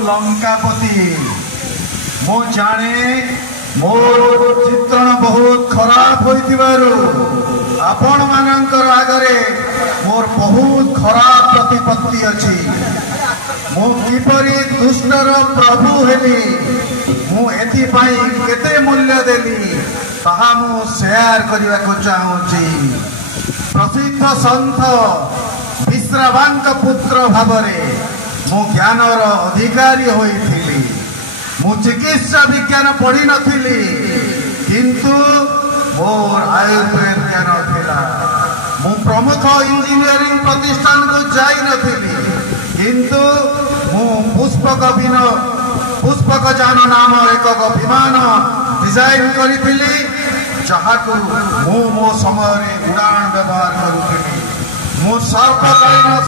लंकापति मु जाने मोर चित्रण बहुत खराब होइतिबारु आपण मानकर आगरे मोर बहुत खराब प्रतिपत्ति अछि। मु किपरि दुष्टर प्रभु हेली मु एथि पई केते मूल्य देली ताहा मु शेयर करिवा को चाहूची। प्रसिद्ध संत विश्रावांक पुत्र भावरे मु ज्ञानर अधिकारी होइथिली। मु चिकित्सा विज्ञान पढ़ी नथिली किंतु मोर आयुर्वेद ज्ञान थिला। मु प्रमुख इंजीनियरिंग प्रतिष्ठान को जाई नथिली किंतु मु पुष्पक जान नाम एक विमान डिजाइन करिथिली जहाकु मु मो समय उड़ान व्यवहार करुथिली। मु सर्वकालीन